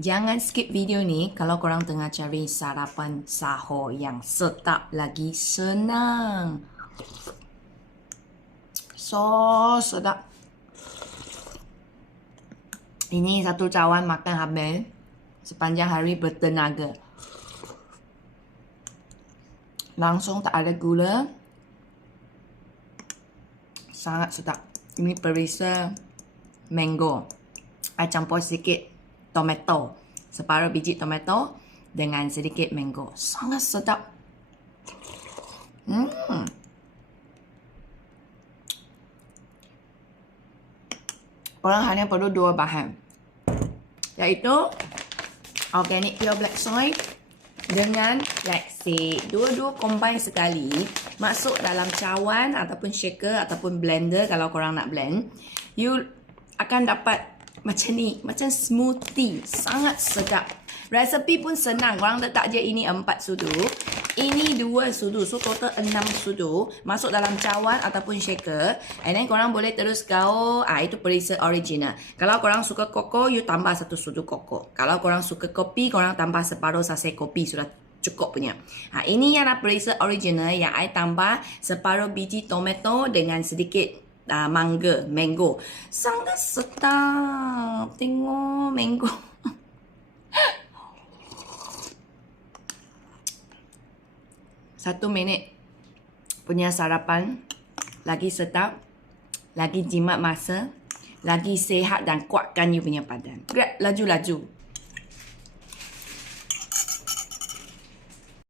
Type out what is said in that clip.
Jangan skip video ni kalau korang tengah cari sarapan sahur yang sedap lagi senang. So sedap. Ini satu cawan makan habis sepanjang hari bertenaga. Langsung tak ada gula. Sangat sedap. Ini perisa mango. I campur sedikit tomato, separuh biji tomato dengan sedikit mango. Sangat sedap. Orang hanya perlu dua bahan, iaitu organic pure black soy dengan flaxseed. Dua-dua combine sekali, masuk dalam cawan ataupun shaker ataupun blender kalau korang nak blend. You akan dapat macam ni, macam smoothie. Sangat sedap. Resepi pun senang. Korang letak je ini 4 sudu, ini 2 sudu, so total 6 sudu. Masuk dalam cawan ataupun shaker. And then korang boleh terus gaul. Itu perisa original. Kalau korang suka koko, you tambah 1 sudu koko. Kalau korang suka kopi, korang tambah separuh sachet kopi. Sudah cukup punya. Ini yang perisa original yang I tambah separuh biji tomato dengan sedikit mango. Sangat sedap. Tengok mango. Satu minit punya sarapan. Lagi sedap, lagi jimat masa, lagi sihat dan kuatkan you punya badan. Grab laju-laju.